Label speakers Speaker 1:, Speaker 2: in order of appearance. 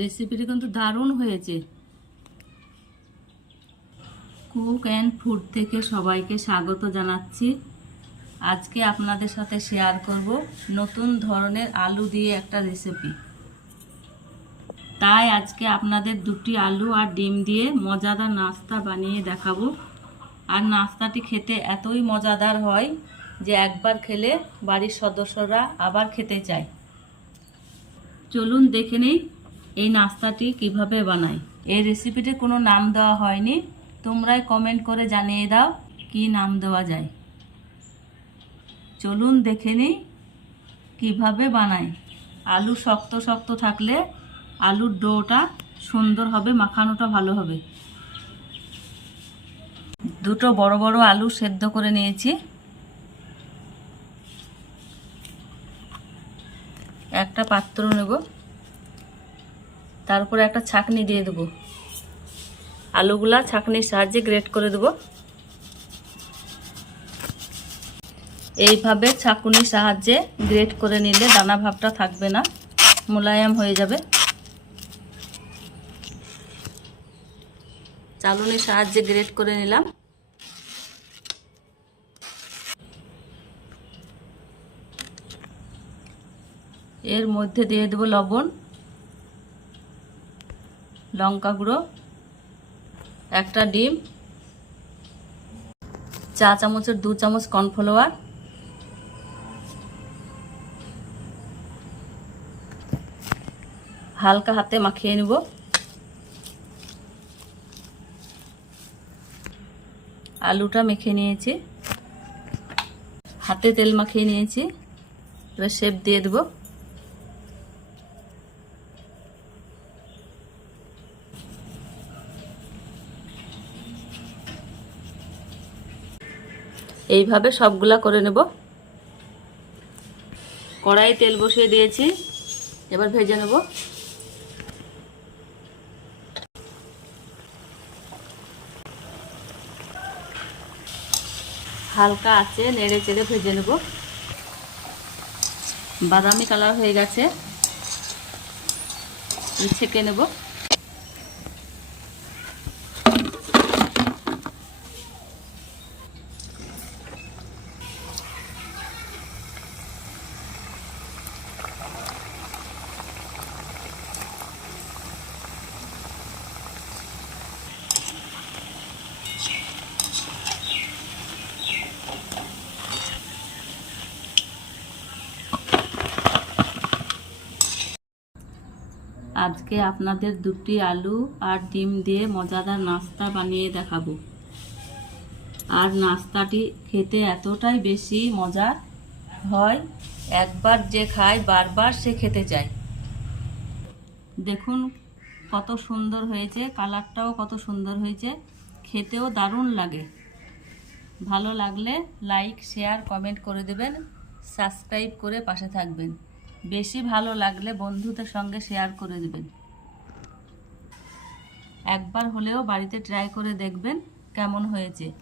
Speaker 1: রেসিপিটি কিন্তু দারুণ হয়েছে। কুক অ্যান্ড ফুড থেকে সবাইকে স্বাগত জানাচ্ছি। আজকে আপনাদের সাথে শেয়ার করব নতুন ধরনের আলু দিয়ে একটা রেসিপি তাই আজকে আপনাদের দুটি আলু আর ডিম দিয়ে মজাদার নাস্তা বানিয়ে দেখাবো। আর নাস্তাটি খেতে এতই মজাদার হয় যে একবার খেলে বাড়ির সদস্যরা আবার খেতে চায়। চলুন দেখে নিই এই নাস্তাটি কীভাবে বানাই? এই রেসিপিটির কোনো নাম দেওয়া হয়নি। তোমরাই কমেন্ট করে জানিয়ে দাও কি নাম দেওয়া যায়। চলুন দেখে নিই কীভাবে বানাই। আলু শক্ত শক্ত থাকলে আলুর ডোটা সুন্দর হবে, মাখানোটা ভালো হবে। দুটো বড় বড় আলু সেদ্ধ করে নিয়েছি। একটা পাত্র নেব। তারপরে একটা ছাকনি দিয়ে দেবো। আলুগুলা ছাকনির সাহায্যে গ্রেট করে দেবো। এইভাবে ছাকুনির সাহায্যে গ্রেট করে নিলে দানা ভাবটা থাকবে না, মোলায়েম হয়ে যাবে। চালুনির সাহায্যে গ্রেট করে নিলাম। এর মধ্যে দিয়ে দেবো লবণ। লঙ্কা গুঁড়ো, একটা ডিম, চা চামচের দু চামচ কর্নফ্লাওয়ার, হালকা হাতে মাখিয়ে নিব। আলুটা মেখে নিয়েছি। হাতে তেল মাখিয়ে নিয়েছি। এবার শেপ দিয়ে দেবো। এইভাবে সবগুলা করে নেব। কড়াই তেল বসিয়ে দিয়েছি, এবার ভেজে নেব। হালকা আছে নেড়ে চেড়ে ভেজে নেব। বাদামি কালার হয়ে গেছে। ছেঁকে নেব। আজকে আপনাদের দুটি আলু আর ডিম দিয়ে মজাদার নাস্তা বানিয়ে দেখাবো। আর নাস্তাটি খেতে এতটাই বেশি মজার হয়, একবার যে খায় বারবার সে খেতে চায়। দেখুন কত সুন্দর হয়েছে, কালারটাও কত সুন্দর হয়েছে, খেতেও দারুণ লাগে। ভালো লাগলে লাইক, শেয়ার, কমেন্ট করে দেবেন, সাবস্ক্রাইব করে পাশে থাকবেন। বেশি ভালো লাগলে বন্ধুদের সঙ্গে শেয়ার করে দেবেন। একবার হলেও বাড়িতে ট্রাই করে দেখবেন কেমন হয়েছে।